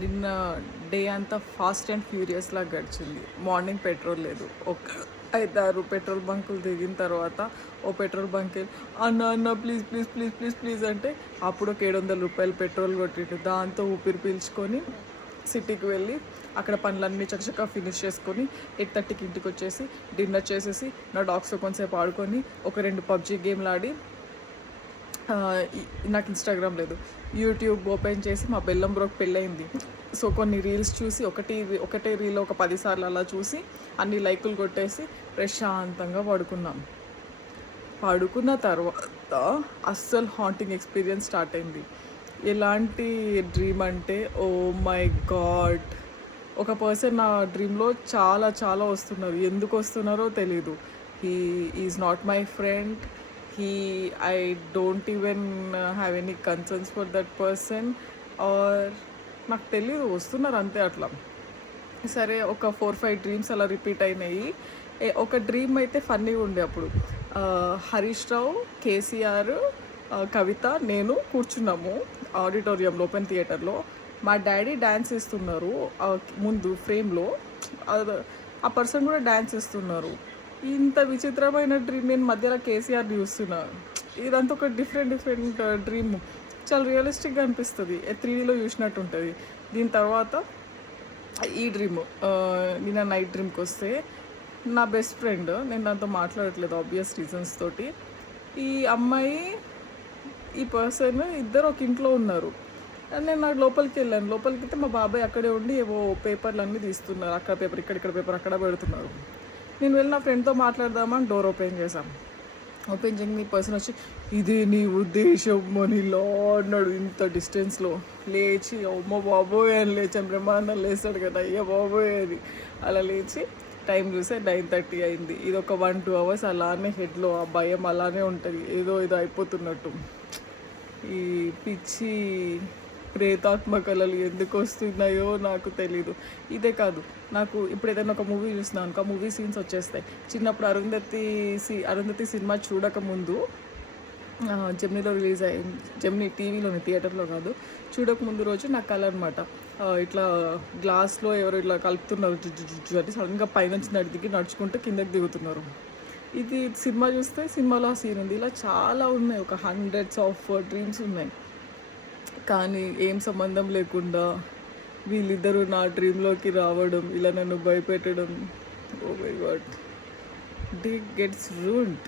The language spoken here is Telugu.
నిన్న డే అంతా ఫాస్ట్ అండ్ ఫ్యూరియస్లా గడిచింది. మార్నింగ్ పెట్రోల్ లేదు. ఒక 5-6 పెట్రోల్ బంకులు దిగిన తర్వాత ఓ పెట్రోల్ బంక్ అన్న అన్న please please please please please అంటే అప్పుడు ఒక ₹700 పెట్రోల్ కొట్టిండు. దాంతో ఊపిరి పీల్చుకొని సిటీకి వెళ్ళి అక్కడ పనులన్నీ చకచకా ఫినిష్ చేసుకొని 8:30కి ఇంటికి వచ్చేసి డిన్నర్ చేసేసి నా డాగ్స్తో కొంతసేపు ఆడుకొని ఒక 2 పబ్జీ గేమ్లు ఆడి నాకు ఇన్స్టాగ్రామ్ లేదు, యూట్యూబ్ ఓపెన్ చేసి మా బెల్లం బ్రోకి పెళ్ళయింది. సో కొన్ని రీల్స్ చూసి ఒకటే రీల్ ఒక 10 సార్లు అలా చూసి అన్ని లైకులు కొట్టేసి ప్రశాంతంగా పడుకున్న తర్వాత అస్సలు హాంటింగ్ ఎక్స్పీరియన్స్ స్టార్ట్ అయింది. ఎలాంటి డ్రీమ్ అంటే, ఓ మై గాడ్, ఒక పర్సన్ నా డ్రీమ్లో చాలా చాలా వస్తున్నారు. ఎందుకు వస్తున్నారో తెలీదు. He is not my friend. I don't even have any concerns for that person, or నాకు తెలీదు, వస్తున్నారు అంతే. అట్లా సరే ఒక 4-5 డ్రీమ్స్ అలా రిపీట్ అయినాయి. ఒక డ్రీమ్ అయితే ఫన్నీగా ఉండే. అప్పుడు హరీష్ రావు, కేసీఆర్, కవిత, నేను కూర్చున్నాము ఆడిటోరియంలో, ఓపెన్ థియేటర్లో. మా డాడీ డ్యాన్స్ వేస్తున్నారు ముందు ఫ్రేమ్లో, ఆ పర్సన్ కూడా డ్యాన్స్ వేస్తున్నారు. ఇంత విచిత్రమైన డ్రీమ్ నేను మధ్యలో కేసీఆర్ చూస్తున్నా. ఇదంతా ఒక డిఫరెంట్ డ్రీమ్. చాలా రియలిస్టిక్గా అనిపిస్తుంది, 3Dలో చూసినట్టు ఉంటుంది. దీని తర్వాత ఈ డ్రీమ్, నిన్న నైట్ డ్రీమ్కి వస్తే, నా బెస్ట్ ఫ్రెండ్, నేను దాంతో మాట్లాడట్లేదు ఆబ్వియస్ రీజన్స్ తోటి. ఈ అమ్మాయి, ఈ పర్సన్ ఇద్దరు ఒక ఇంట్లో ఉన్నారు. నేను నాకు లోపలికి వెళ్ళాను. లోపలికి వెళ్తే మా బాబాయ్ అక్కడే ఉండి ఏవో పేపర్లు అన్నీ తీస్తున్నారు. అక్కడ పేపర్, ఇక్కడ పేపర్, అక్కడ పెడుతున్నారు. నేను వెళ్ళి నా ఫ్రెండ్తో మాట్లాడదామని డోర్ ఓపెన్ చేశాను. ఓపెన్ చేయని పర్సన్ వచ్చి, ఇదే నీ ఉద్దేశం మనీలా అన్నాడు. ఇంత డిస్టెన్స్లో లేచి, అమ్మ బాబోయ్ అని లేచాను. బ్రహ్మాండం లేస్తాడు కదా, అయ్యా బాబోయ్ అని. అలా లేచి టైం చూస్తే 9:30 అయింది. ఇది ఒక 1-2 అవర్స్ అలానే హెడ్లో ఆ భయం అలానే ఉంటుంది, ఏదో అయిపోతున్నట్టు. ఈ పిచ్చి ప్రేతాత్మ కళలు ఎందుకు వస్తున్నాయో నాకు తెలీదు. ఇదే కాదు, నాకు ఇప్పుడు ఏదైనా ఒక మూవీ చూసినాను, ఒక మూవీ సీన్స్ వచ్చేస్తాయి. చిన్నప్పుడు అరుంధతి సినిమా చూడకముందు జెమినీలో రిలీజ్ అయ్యింది, జెమినీ టీవీలోని, థియేటర్లో కాదు. చూడకముందు రోజు నా కళ అనమాట, ఇట్లా గ్లాస్లో ఎవరు ఇట్లా కలుపుతున్నారు అంటే సడన్గా పైనుంచి దిగి నడుచుకుంటూ కిందకి దిగుతున్నారు. ఇది సినిమా చూస్తే సినిమాలో ఆ సీన్ ఉంది. ఇలా చాలా ఉన్నాయి, ఒక 100s ఆఫ్ డ్రీమ్స్ ఉన్నాయి. కానీ ఏం సంబంధం లేకుండా వీళ్ళిద్దరూ నా డ్రీమ్లోకి రావడం, ఇలా నన్ను భయపెట్టడం, oh my god, day gets రూన్డ్.